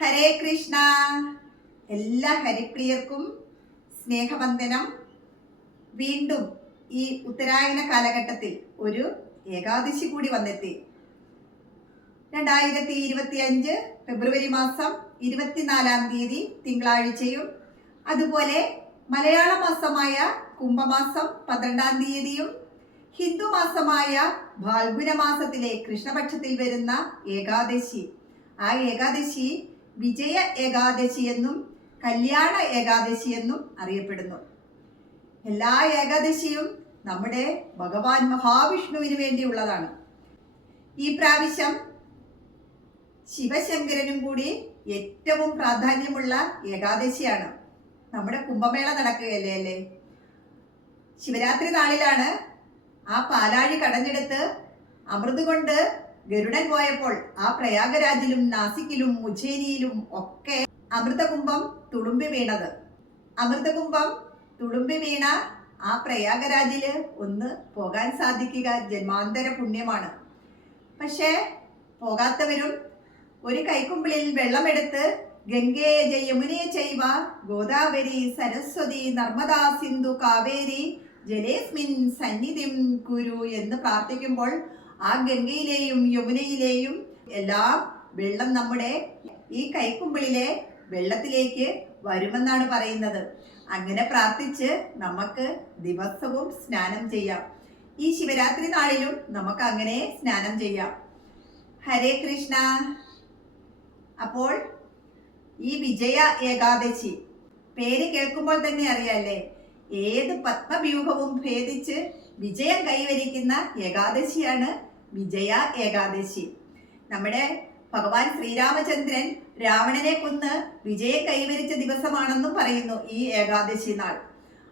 ഹരേ കൃഷ്ണ. എല്ലാ ഹരിപ്രിയർക്കും സ്നേഹവന്ദനം. വീണ്ടും ഈ ഉത്തരായന കാലഘട്ടത്തിൽ ഒരു ഏകാദശി കൂടി വന്നെത്തി. രണ്ടായിരത്തി ഇരുപത്തി അഞ്ച് ഫെബ്രുവരി മാസം ഇരുപത്തിനാലാം തീയതി തിങ്കളാഴ്ചയും അതുപോലെ മലയാള മാസമായ കുംഭമാസം പന്ത്രണ്ടാം തീയതിയും ഹിന്ദു മാസമായ ഫാൽഗുന മാസത്തിലെ കൃഷ്ണപക്ഷത്തിൽ വരുന്ന ഏകാദശി. ആ ഏകാദശി വിജയ ഏകാദശി എന്നും കല്യാണ ഏകാദശി എന്നും അറിയപ്പെടുന്നു. എല്ലാ ഏകാദശിയും നമ്മുടെ ഭഗവാൻ മഹാവിഷ്ണുവിന് വേണ്ടിയുള്ളതാണ് ഈ പ്രാവശ്യം ശിവശങ്കരനും കൂടി ഏറ്റവും പ്രാധാന്യമുള്ള ഏകാദശിയാണ്. നമ്മുടെ കുംഭമേള നടക്കുകയല്ലേ അല്ലേ? ശിവരാത്രി നാളിലാണ് ആ പാലാഴി കടഞ്ഞെടുത്ത് അമൃത് കൊണ്ട് ഗരുഡൻ പോയപ്പോൾ ആ പ്രയാഗരാജിലും നാസിക്കിലും ഉജ്ജയിനിയിലും ഒക്കെ അമൃതകുംഭം തുളുമ്പി വീണത്. അമൃതകുംഭം തുളുമ്പി വീണ ആ പ്രയാഗരാജിൽ ഒന്ന് പോകാൻ സാധിക്കുക ജന്മാന്തര പുണ്യമാണ്. പക്ഷേ പോകാത്തവരും ഒരു കൈക്കുമ്പിളിൽ വെള്ളമെടുത്ത് ഗംഗേ ജയമുനെ ചൈവ ഗോദാവരി സരസ്വതി നർമ്മദാ സിന്ധു കാവേരി ജലേസ്മിൻ സന്നിധിം കുരു എന്ന് പ്രാർത്ഥിക്കുമ്പോൾ ആ ഗംഗയിലെയും യമുനയിലെയും എല്ലാ വെള്ളം നമ്മുടെ ഈ കൈക്കുമ്പിളിലെ വെള്ളത്തിലേക്ക് വരുമെന്നാണ് പറയുന്നത്. അങ്ങനെ പ്രാർത്ഥിച്ച് നമുക്ക് ദിവസവും സ്നാനം ചെയ്യാം. ഈ ശിവരാത്രി നാളിലും നമുക്ക് അങ്ങനെ സ്നാനം ചെയ്യാം. ഹരേ കൃഷ്ണ. അപ്പോൾ ഈ വിജയ ഏകാദശി പേര് കേൾക്കുമ്പോൾ തന്നെ അറിയാല്ലേ? ഏത് പത്മവ്യൂഹവും ഭേദിച്ച് വിജയം കൈവരിക്കുന്ന ഏകാദശിയാണ് വിജയ ഏകാദശി. നമ്മുടെ ഭഗവാൻ ശ്രീരാമചന്ദ്രൻ രാവണനെ കൊന്ന് വിജയം കൈവരിച്ച ദിവസമാണെന്നും പറയുന്നു ഈ ഏകാദശി നാൾ.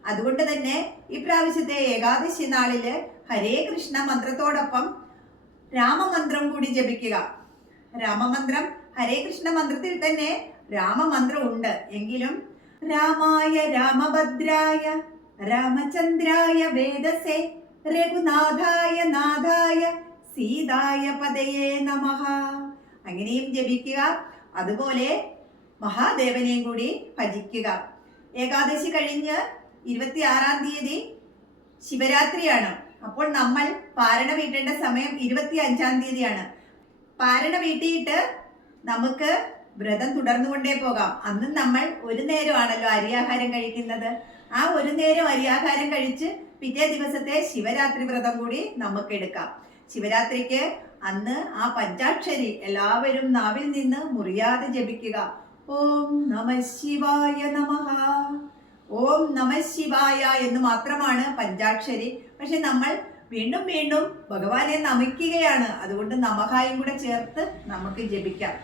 അതുകൊണ്ട് തന്നെ ഇപ്രാവശ്യത്തെ ഏകാദശി നാളിൽ ഹരേ കൃഷ്ണ മന്ത്രത്തോടൊപ്പം രാമമന്ത്രം കൂടി ജപിക്കുക. രാമമന്ത്രം ഹരേ കൃഷ്ണ മന്ത്രത്തിൽ തന്നെ രാമമന്ത്രം ഉണ്ട് എങ്കിലും രാമായ രാമഭദ്രായ രാമചന്ദ്രായ വേദസേ രഘുനാഥായ നാഥായ സീതായ പതയേ നമ. അങ്ങനെയും ജപിക്കുക. അതുപോലെ മഹാദേവനെയും കൂടി ഭജിക്കുക. ഏകാദശി കഴിഞ്ഞ് ഇരുപത്തി ആറാം തീയതി ശിവരാത്രിയാണ്. അപ്പോൾ നമ്മൾ പാരണ വീട്ടേണ്ട സമയം ഇരുപത്തി അഞ്ചാം തീയതിയാണ്. പാരണ വീട്ടിയിട്ട് നമുക്ക് വ്രതം തുടർന്നുകൊണ്ടേ പോകാം. അന്ന് നമ്മൾ ഒരു നേരമാണല്ലോ അരിയാഹാരം കഴിക്കുന്നത്. ആ ഒരു നേരം അരിയാഹാരം കഴിച്ച് പിറ്റേ ദിവസത്തെ ശിവരാത്രി വ്രതം കൂടി നമുക്ക് എടുക്കാം. ശിവരാത്രിക്ക് അന്ന് ആ പഞ്ചാക്ഷരി എല്ലാവരും നാവിൽ നിന്ന് മുറിയാതെ ജപിക്കുക. ഓം നമ ശിവായ നമ. ഓം നമ ശിവായ എന്ന് മാത്രമാണ് പഞ്ചാക്ഷരി. പക്ഷെ നമ്മൾ വീണ്ടും വീണ്ടും ഭഗവാനെ നമിക്കുകയാണ്. അതുകൊണ്ട് നമഹായും കൂടെ ചേർത്ത് നമുക്ക് ജപിക്കാം.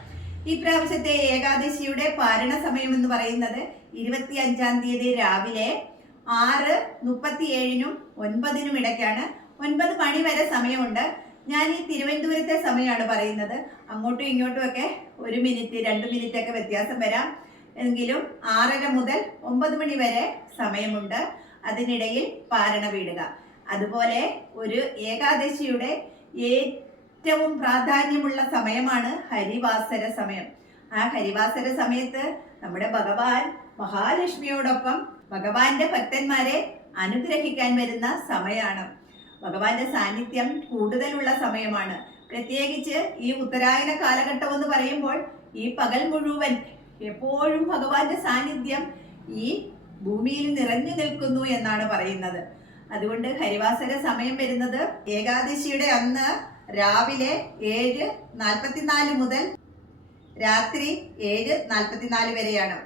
ഈ പ്രാവശ്യത്തെ ഏകാദശിയുടെ പാരണ സമയം എന്ന് പറയുന്നത് ഇരുപത്തി അഞ്ചാം തീയതി രാവിലെ ആറ് മുപ്പത്തി ഏഴിനും ഒൻപതിനും ഇടയ്ക്കാണ്. ഒൻപത് മണി വരെ സമയമുണ്ട്. ഞാൻ ഈ തിരുവനന്തപുരത്തെ സമയമാണ് പറയുന്നത്. അങ്ങോട്ടും ഇങ്ങോട്ടും ഒക്കെ ഒരു മിനിറ്റ് രണ്ട് മിനിറ്റ് ഒക്കെ വ്യത്യാസം വരാം. എങ്കിലും ആറര മുതൽ ഒമ്പത് മണി വരെ സമയമുണ്ട്. അതിനിടയിൽ പാരണ വീടുക. അതുപോലെ ഒരു ഏകാദശിയുടെ ഏറ്റവും പ്രാധാന്യമുള്ള സമയമാണ് ഹരിവാസര സമയം. ആ ഹരിവാസര സമയത്ത് നമ്മുടെ ഭഗവാൻ മഹാലക്ഷ്മിയോടൊപ്പം ഭഗവാന്റെ ഭക്തന്മാരെ അനുഗ്രഹിക്കാൻ വരുന്ന സമയമാണ്. ഭഗവാന്റെ സാന്നിധ്യം കൂടുതലുള്ള സമയമാണ്. പ്രത്യേകിച്ച് ഈ ഉത്തരായന കാലഘട്ടം എന്ന് പറയുമ്പോൾ ഈ പകൽ മുഴുവൻ എപ്പോഴും ഭഗവാന്റെ സാന്നിധ്യം ഈ ഭൂമിയിൽ നിറഞ്ഞു നിൽക്കുന്നു എന്നാണ് പറയുന്നത്. അതുകൊണ്ട് ഹരിവാസര സമയം വരുന്നത് ഏകാദശിയുടെ അന്ന് രാവിലെ ഏഴ് നാൽപ്പത്തിനാല് മുതൽ രാത്രി ഏഴ് നാൽപ്പത്തിനാല് വരെയാണ്.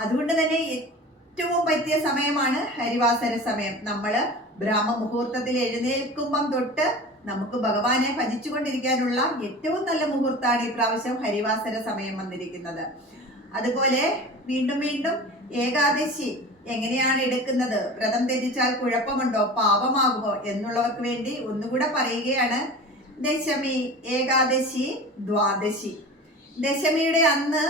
അതുകൊണ്ട് തന്നെ ഏറ്റവും പറ്റിയ സമയമാണ് ഹരിവാസര സമയം. നമ്മൾ ബ്രാഹ്മ മുഹൂർത്തത്തിൽ എഴുന്നേൽക്കുമ്പം തൊട്ട് നമുക്ക് ഭഗവാനെ ഭജിച്ചുകൊണ്ടിരിക്കാനുള്ള ഏറ്റവും നല്ല മുഹൂർത്താണ് ഈ പ്രാവശ്യം ഹരിവാസര സമയം വന്നിരിക്കുന്നത്. അതുപോലെ വീണ്ടും വീണ്ടും ഏകാദശി എങ്ങനെയാണ് എടുക്കുന്നത്? വ്രതം ധരിച്ചാൽ കുഴപ്പമുണ്ടോ? പാപമാകുമോ? എന്നുള്ളവർക്ക് വേണ്ടി ഒന്നുകൂടെ പറയുകയാണ്. ദശമി ഏകാദശി ദ്വാദശി. ദശമിയുടെ അന്ന്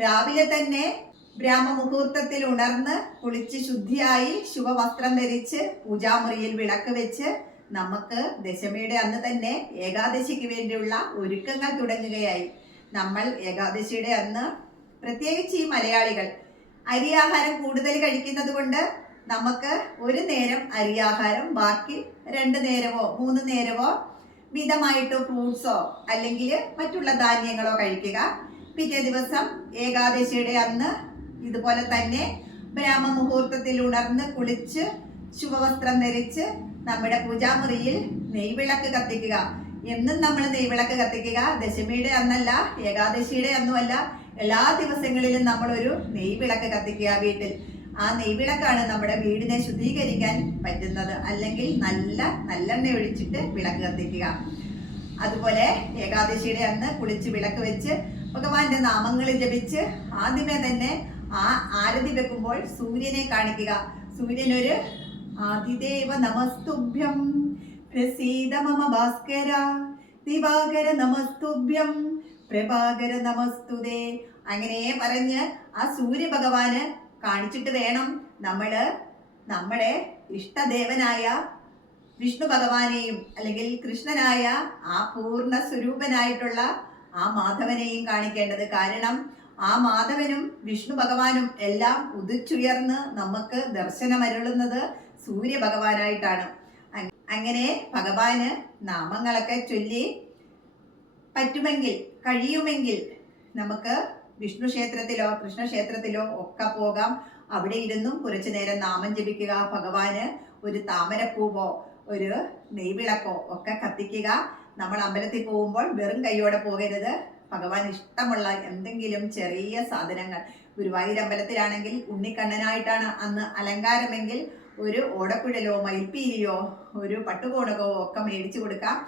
രാവിലെ തന്നെ ബ്രാഹ്മമുഹൂർത്തത്തിൽ ഉണർന്ന് കുളിച്ച് ശുദ്ധിയായി ശുഭവസ്ത്രം ധരിച്ച് പൂജാമുറിയിൽ വിളക്ക് വെച്ച് നമുക്ക് ദശമിയുടെ അന്ന് തന്നെ ഏകാദശിക്ക് വേണ്ടിയുള്ള ഒരുക്കങ്ങൾ തുടങ്ങുകയായി. നമ്മൾ ഏകാദശിയുടെ അന്ന് പ്രത്യേകിച്ച് ഈ മലയാളികൾ അരിയാഹാരം കൂടുതൽ കഴിക്കുന്നത് കൊണ്ട് നമുക്ക് ഒരു നേരം അരിയാഹാരം ബാക്കി രണ്ട് നേരമോ മൂന്ന് നേരമോ മിതമായിട്ട് ഫ്രൂട്ട്സോ അല്ലെങ്കിൽ മറ്റുള്ള ധാന്യങ്ങളോ കഴിക്കുക. പിറ്റേ ദിവസം ഏകാദശിയുടെ അന്ന് ഇതുപോലെ തന്നെ ബ്രാഹ്മ മുഹൂർത്തത്തിൽ ഉണർന്ന് കുളിച്ച് ശുഭവസ്ത്രം ധരിച്ച് നമ്മുടെ പൂജാമുറിയിൽ നെയ്വിളക്ക് കത്തിക്കുക. എന്നും നമ്മൾ നെയ്വിളക്ക് കത്തിക്കുക. ദശമിയുടെ അന്നല്ല ഏകാദശിയുടെ അന്നുമല്ല. എല്ലാ ദിവസങ്ങളിലും നമ്മൾ ഒരു നെയ്വിളക്ക് കത്തിക്കുക വീട്ടിൽ. ആ നെയ്വിളക്കാണ് നമ്മുടെ വീടിനെ ശുദ്ധീകരിക്കാൻ പറ്റുന്നത്. അല്ലെങ്കിൽ നല്ല നല്ലെണ്ണ ഒഴിച്ചിട്ട് വിളക്ക് കത്തിക്കുക. അതുപോലെ ഏകാദശിയുടെ അന്ന് കുളിച്ച് വിളക്ക് വെച്ച് ഭഗവാന്റെ നാമങ്ങൾ ജപിച്ച് ആദ്യമേ തന്നെ ആ ആരതി വെക്കുമ്പോൾ സൂര്യനെ കാണിക്കുക. സൂര്യനൊരു ആദിദേവ നമസ്തുഭ്യം പ്രസീത മമ ഭാസ്കര ദിവാകര നമസ്തുഭ്യം പ്രഭാകര നമസ്തുതേ അങ്ങനെ പറഞ്ഞ് ആ സൂര്യഭഗവാന് കാണിച്ചിട്ട് വേണം നമ്മൾ നമ്മുടെ ഇഷ്ടദേവനായ വിഷ്ണു ഭഗവാനെയും അല്ലെങ്കിൽ കൃഷ്ണനായ ആ പൂർണ സ്വരൂപനായിട്ടുള്ള ആ മാധവനെയും കാണിക്കേണ്ടത്. കാരണം ആ മാധവനും വിഷ്ണു ഭഗവാനും എല്ലാം ഉദിച്ചുയർന്ന് നമുക്ക് ദർശനമരുളുന്നത് സൂര്യ ഭഗവാനായിട്ടാണ് അങ്ങനെ ഭഗവാന് നാമങ്ങളൊക്കെ ചൊല്ലി പറ്റുമെങ്കിൽ കഴിയുമെങ്കിൽ നമുക്ക് വിഷ്ണു ക്ഷേത്രത്തിലോ കൃഷ്ണ ക്ഷേത്രത്തിലോ ഒക്കെ പോകാം. അവിടെ ഇരുന്നും കുറച്ചു നേരം നാമം ജപിക്കുക ഭഗവാന് ഒരു താമരപ്പൂവോ ഒരു നെയ്വിളക്കോ ഒക്കെ കത്തിക്കുക. നമ്മൾ അമ്പലത്തിൽ പോകുമ്പോൾ വെറും കൈയോടെ പോകരുത്. ഭഗവാൻ ഇഷ്ടമുള്ള എന്തെങ്കിലും ചെറിയ സാധനങ്ങൾ. ഗുരുവായൂർ അമ്പലത്തിലാണെങ്കിൽ ഉണ്ണിക്കണ്ണനായിട്ടാണ് അന്ന് അലങ്കാരമെങ്കിൽ ഒരു ഓടക്കുഴലോ മയിൽപ്പീലിയോ ഒരു പട്ടുകോണകോ ഒക്കെ മേടിച്ചു കൊടുക്കാം.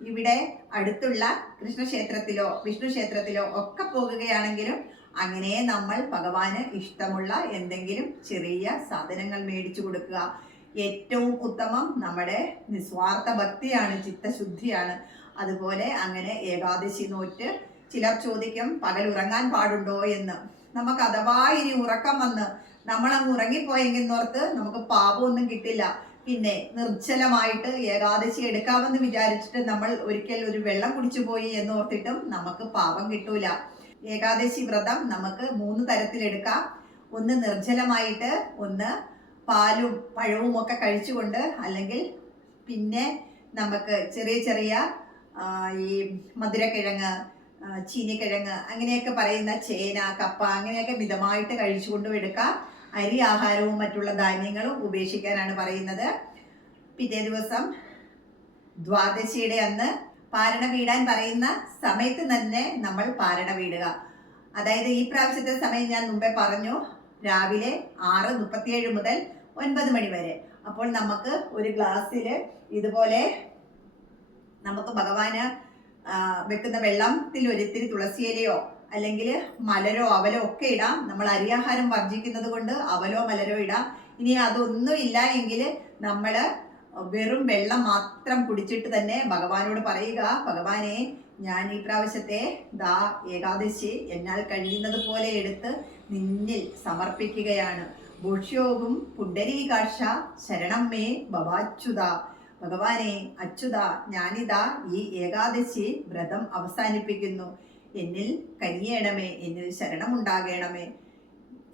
ഇവിടെ അടുത്തുള്ള കൃഷ്ണക്ഷേത്രത്തിലോ വിഷ്ണു ക്ഷേത്രത്തിലോ ഒക്കെ പോകുകയാണെങ്കിലും അങ്ങനെ നമ്മൾ ഭഗവാന് ഇഷ്ടമുള്ള എന്തെങ്കിലും ചെറിയ സാധനങ്ങൾ മേടിച്ചു കൊടുക്കുക. ഏറ്റവും ഉത്തമം നമ്മുടെ നിസ്വാർത്ഥ ഭക്തിയാണ് ചിത്തശുദ്ധിയാണ്. അതുപോലെ അങ്ങനെ ഏകാദശി നോറ്റ് ചിലർ ചോദിക്കും പകൽ ഉറങ്ങാൻ പാടുണ്ടോ? എന്ന്. നമുക്ക് അഥവാ ഇനി ഉറക്കം വന്ന് നമ്മളങ്ങ് ഉറങ്ങിപ്പോയെങ്കിൽ ഓർത്ത് നമുക്ക് പാപമൊന്നും കിട്ടില്ല. പിന്നെ നിർജലമായിട്ട് ഏകാദശി എടുക്കാമെന്ന് വിചാരിച്ചിട്ട് നമ്മൾ ഒരിക്കൽ ഒരു വെള്ളം കുടിച്ചു പോയി എന്ന് ഓർത്തിട്ടും നമുക്ക് പാപം കിട്ടൂല. ഏകാദശി വ്രതം നമുക്ക് മൂന്ന് തരത്തിലെടുക്കാം. ഒന്ന് നിർജലമായിട്ട് ഒന്ന് പാലും പഴവും ഒക്കെ കഴിച്ചുകൊണ്ട് അല്ലെങ്കിൽ പിന്നെ നമുക്ക് ചെറിയ ചെറിയ ഈ മധുരക്കിഴങ്ങ് ചീനിക്കിഴങ്ങ് അങ്ങനെയൊക്കെ പറയുന്ന ചേന കപ്പ അങ്ങനെയൊക്കെ മിതമായിട്ട് കഴിച്ചുകൊണ്ടും എടുക്കാം. അരി ആഹാരവും മറ്റുള്ള ധാന്യങ്ങളും ഉപേക്ഷിക്കാനാണ് പറയുന്നത്. പിറ്റേ ദിവസം ദ്വാദശിയുടെ അന്ന് പാരണ വീടാൻ പറയുന്ന സമയത്ത് തന്നെ നമ്മൾ പാരണ വീടുക അതായത് ഈ പ്രാവശ്യത്തെ സമയം ഞാൻ മുമ്പേ പറഞ്ഞു രാവിലെ ആറ് മുപ്പത്തിയേഴ് മുതൽ ഒൻപത് മണി വരെ. അപ്പോൾ നമുക്ക് ഒരു ഗ്ലാസ്സിൽ ഇതുപോലെ നമുക്ക് ഭഗവാന് വെക്കുന്ന വെള്ളത്തിൽ ഒരിത്തിരി തുളസിയിലയോ അല്ലെങ്കിൽ മലരോ അവലോ ഒക്കെ ഇടാം. നമ്മൾ അരിയാഹാരം വർജിക്കുന്നത് കൊണ്ട് അവലോ മലരോ ഇടാം. ഇനി അതൊന്നും ഇല്ല എങ്കിൽ നമ്മൾ വെറും വെള്ളം മാത്രം കുടിച്ചിട്ട് തന്നെ ഭഗവാനോട് പറയുക ഭഗവാനെ ഞാൻ ഈ പ്രാവശ്യത്തെ ദാ ഏകാദശി എന്നാൽ കഴിയുന്നത് പോലെ എടുത്ത് നിന്നിൽ സമർപ്പിക്കുകയാണ്. ഭൂഷ്യോഗും പുണ്ടരീകാക്ഷ ശരണം മേ ഭവാച്യുത. ഭഗവാനെ അച്യുത ഞാനിതാ ഈ ഏകാദശി വ്രതം അവസാനിപ്പിക്കുന്നു. എന്നിൽ കനിയേണമേ എന്നിൽ ശരണമുണ്ടാകണമേ.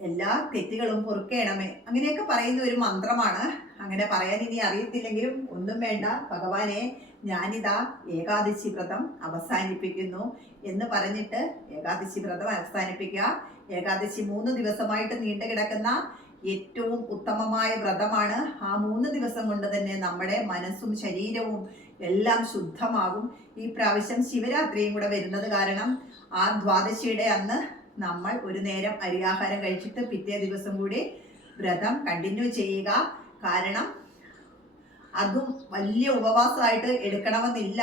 എല്ലാ തെറ്റുകളും പൊറുക്കേണമേ. അങ്ങനെയൊക്കെ പറയുന്ന ഒരു മന്ത്രമാണ്. അങ്ങനെ പറയാൻ ഇനി അറിയത്തില്ലെങ്കിലും ഒന്നും വേണ്ട. ഭഗവാനെ ഞാനിതാ ഏകാദശി വ്രതം അവസാനിപ്പിക്കുന്നു എന്ന് പറഞ്ഞിട്ട് ഏകാദശി വ്രതം അവസാനിപ്പിക്കുക. ഏകാദശി മൂന്ന് ദിവസമായിട്ട് നീണ്ടു കിടക്കുന്ന ഏറ്റവും ഉത്തമമായ വ്രതമാണ്. ആ മൂന്ന് ദിവസം കൊണ്ട് തന്നെ നമ്മുടെ മനസ്സും ശരീരവും എല്ലാം ശുദ്ധമാകും. ഈ പ്രാവശ്യം ശിവരാത്രിയും കൂടെ വരുന്നത് കാരണം ആ ദ്വാദശിയുടെ അന്ന് നമ്മൾ ഒരു നേരം അരിയാഹാരം കഴിച്ചിട്ട് പിറ്റേ ദിവസം കൂടി വ്രതം കണ്ടിന്യൂ ചെയ്യുക. കാരണം അതും വലിയ ഉപവാസമായിട്ട് എടുക്കണമെന്നില്ല.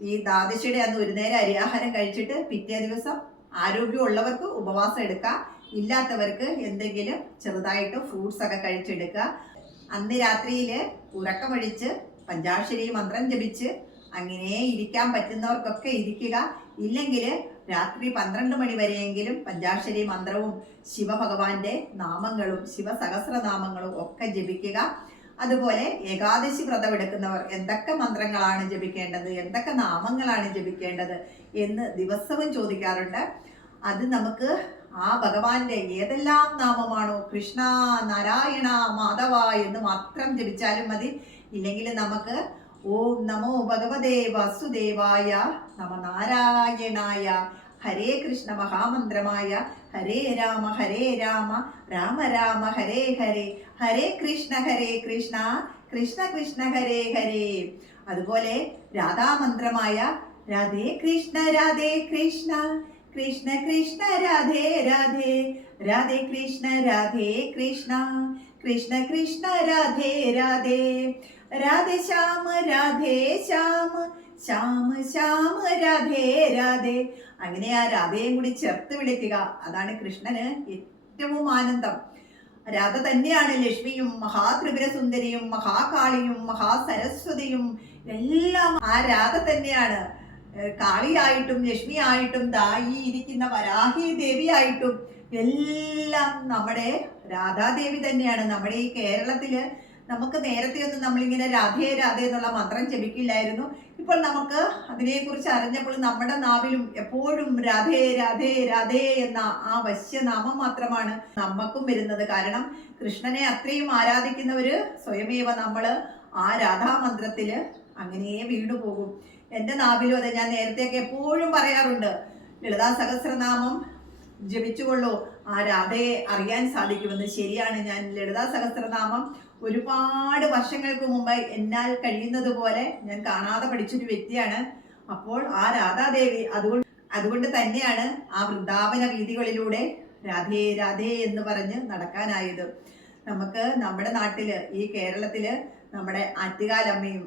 ഈ ദ്വാദശിയുടെ അന്ന് ഒരു നേരം അരിയാഹാരം കഴിച്ചിട്ട് പിറ്റേ ദിവസം ആരോഗ്യമുള്ളവർക്ക് ഉപവാസം എടുക്കാം. ഇല്ലാത്തവർക്ക് എന്തെങ്കിലും ചെറുതായിട്ട് ഫ്രൂട്ട്സ് ഒക്കെ കഴിച്ചെടുക്കുക. അന്ന് രാത്രിയിൽ ഉറക്കമൊഴിച്ച് പഞ്ചാക്ഷരി മന്ത്രം ജപിച്ച് അങ്ങനെ ഇരിക്കാൻ പറ്റുന്നവർക്കൊക്കെ ഇരിക്കുക. ഇല്ലെങ്കിൽ രാത്രി പന്ത്രണ്ട് മണി വരെയെങ്കിലും പഞ്ചാക്ഷരി മന്ത്രവും ശിവഭഗവാന്റെ നാമങ്ങളും ശിവസഹസ്രനാമങ്ങളും ഒക്കെ ജപിക്കുക. അതുപോലെ ഏകാദശി വ്രതം എടുക്കുന്നവർ എന്തൊക്കെ മന്ത്രങ്ങളാണ് ജപിക്കേണ്ടത്? എന്തൊക്കെ നാമങ്ങളാണ് ജപിക്കേണ്ടത് എന്ന് ദിവസവും ചോദിക്കാറുണ്ട്. അത് നമുക്ക് ആ ഭഗവാന്റെ ഏതെല്ലാം നാമമാണോ കൃഷ്ണ നാരായണ മാധവ എന്ന് മാത്രം ജപിച്ചാലും മതി. ഇല്ലെങ്കിൽ നമുക്ക് ഓം നമോ ഭഗവതേ വസുദേവായ നമ നാരായണായ ഹരേ കൃഷ്ണ മഹാമന്ത്രമായ ഹരേ രാമ ഹരേ രാമ രാമ രാമ ഹരേ ഹരേ ഹരേ കൃഷ്ണ ഹരേ കൃഷ്ണ കൃഷ്ണ കൃഷ്ണ ഹരേ ഹരേ. അതുപോലെ രാധാമന്ത്രമായ രാധേ കൃഷ്ണ രാധേ കൃഷ്ണ കൃഷ്ണ കൃഷ്ണ രാധേ രാധേ. രാധേ കൃഷ്ണ രാധേ കൃഷ്ണ. കൃഷ്ണ കൃഷ്ണ രാധേ രാധേ. രാധേ ശ്യാമ രാധേ ശ്യാമ. ശ്യാമ ശ്യാമ രാധേ രാധേ. അങ്ങനെ ആ രാധയും കൂടി ചേർത്ത് വിളിക്കുക. അതാണ് കൃഷ്ണന് ഏറ്റവും ആനന്ദം. രാധ തന്നെയാണ് ലക്ഷ്മിയും മഹാത്രിപുര സുന്ദരിയും മഹാകാളിയും മഹാസരസ്വതിയും. എല്ലാം ആ രാധ തന്നെയാണ്. കാളിയായിട്ടും ലക്ഷ്മിയായിട്ടും തായി ഇരിക്കുന്ന വരാഹി ദേവിയായിട്ടും എല്ലാം നമ്മുടെ രാധാദേവി തന്നെയാണ്. നമ്മുടെ ഈ കേരളത്തിൽ നമുക്ക് നേരത്തെ ഒന്നും നമ്മളിങ്ങനെ രാധേ രാധേ എന്നുള്ള മന്ത്രം ജപിക്കില്ലായിരുന്നു. ഇപ്പോൾ നമുക്ക് അതിനെക്കുറിച്ച് അറിഞ്ഞപ്പോൾ നമ്മുടെ നാവിലും എപ്പോഴും രാധേ രാധേ രാധേ എന്ന ആ വശ്യനാമം മാത്രമാണ് നമുക്കും വരുന്നത്. കാരണം കൃഷ്ണനെ അത്രയും ആരാധിക്കുന്നവര് സ്വയമേവ നമ്മൾ ആ രാധാമന്ത്രത്തിൽ അങ്ങനെ വീണു പോകും. എന്റെ നാവിലും അതെ ഞാൻ നേരത്തെയൊക്കെ എപ്പോഴും പറയാറുണ്ട് ലളിതാ സഹസ്രനാമം ജപിച്ചുകൊള്ളൂ. ആ രാധയെ അറിയാൻ സാധിക്കുമെന്ന് ശരിയാണ്. ഞാൻ ലളിതാ സഹസ്രനാമം ഒരുപാട് വർഷങ്ങൾക്ക് മുമ്പ് എന്നാൽ കഴിയുന്നത് പോലെ ഞാൻ കാണാതെ പഠിച്ചൊരു വ്യക്തിയാണ്. അപ്പോൾ ആ രാധാദേവി അതുകൊണ്ട് അതുകൊണ്ട് തന്നെയാണ് ആ വൃന്ദാവന വീതികളിലൂടെ രാധേ രാധേ എന്ന് പറഞ്ഞ് നടക്കാനായത്. നമുക്ക് നമ്മുടെ നാട്ടിൽ ഈ കേരളത്തിൽ നമ്മുടെ ആറ്റുകാലമ്മയും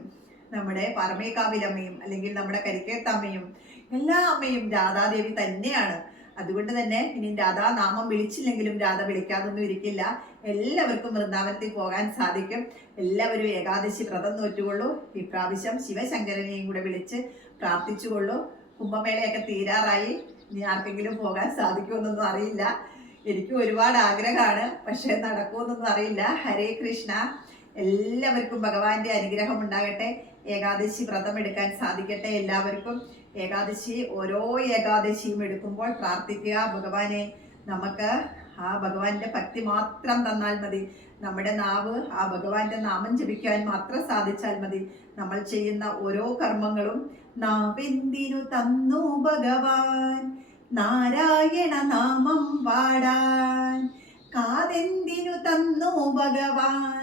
നമ്മുടെ പറമേക്കാവിലമ്മയും അല്ലെങ്കിൽ നമ്മുടെ കരിക്കേത്തമ്മയും എല്ലാ അമ്മയും രാധാദേവി തന്നെയാണ്. അതുകൊണ്ട് തന്നെ ഇനി രാധാ നാമം വിളിച്ചില്ലെങ്കിലും രാധ വിളിക്കാതൊന്നും ഇരിക്കില്ല. എല്ലാവർക്കും വൃന്ദാവനത്തിൽ പോകാൻ സാധിക്കും. എല്ലാവരും ഏകാദശി വ്രതം നോറ്റുകൊള്ളൂ. ഇപ്രാവശ്യം ശിവശങ്കരനെയും കൂടെ വിളിച്ച് പ്രാർത്ഥിച്ചുകൊള്ളൂ. കുംഭമേളയൊക്കെ തീരാറായി. ഇനി ആർക്കെങ്കിലും പോകാൻ സാധിക്കുമെന്നൊന്നും അറിയില്ല. എനിക്ക് ഒരുപാട് ആഗ്രഹമാണ്. പക്ഷെ നടക്കുമെന്നൊന്നും അറിയില്ല. ഹരേ കൃഷ്ണ. എല്ലാവർക്കും ഭഗവാന്റെ അനുഗ്രഹം ഉണ്ടാകട്ടെ ഏകാദശി വ്രതം എടുക്കാൻ സാധിക്കട്ടെ എല്ലാവർക്കും. ഏകാദശി ഓരോ ഏകാദശിയും എടുക്കുമ്പോൾ പ്രാർത്ഥിക്കുക. ഭഗവാനെ നമുക്ക് ആ ഭഗവാന്റെ ഭക്തി മാത്രം തന്നാൽ മതി. നമ്മുടെ നാവ് ആ ഭഗവാന്റെ നാമം ജപിക്കാൻ മാത്രം സാധിച്ചാൽ മതി. നമ്മൾ ചെയ്യുന്ന ഓരോ കർമ്മങ്ങളും നാവെന്തിനു തന്നു ഭഗവാൻ? നാരായണ നാമം പാടാൻ. കാതെന്തിനു തന്നു ഭഗവാൻ?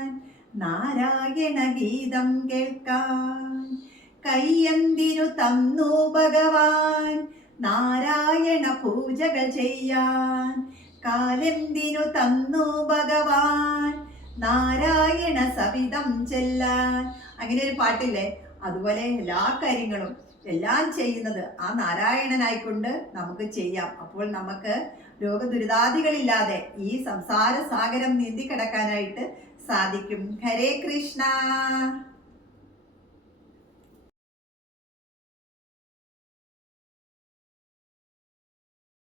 നാരായണ ഗീതം കേൾക്കാൻ കയ്യന്തിരു തന്നു ഭഗവാൻ. നാരായണ പൂജകൾ ചെയ്യാൻ. കാലെന്തിനു തന്നു ഭഗവാൻ. നാരായണ സവിതം ചെല്ലാൻ. അങ്ങനെ ഒരു പാട്ടില്ലേ? അതുപോലെ എല്ലാ കാര്യങ്ങളും എല്ലാം ചെയ്യുന്നത് ആ നാരായണനായിക്കൊണ്ട് നമുക്ക് ചെയ്യാം. അപ്പോൾ നമുക്ക് രോഗദുരിതാദികളില്ലാതെ ഈ സംസാര സാഗരം നീന്തി കിടക്കാനായിട്ട് സാധിക്കും. ഹരേ കൃഷ്ണ.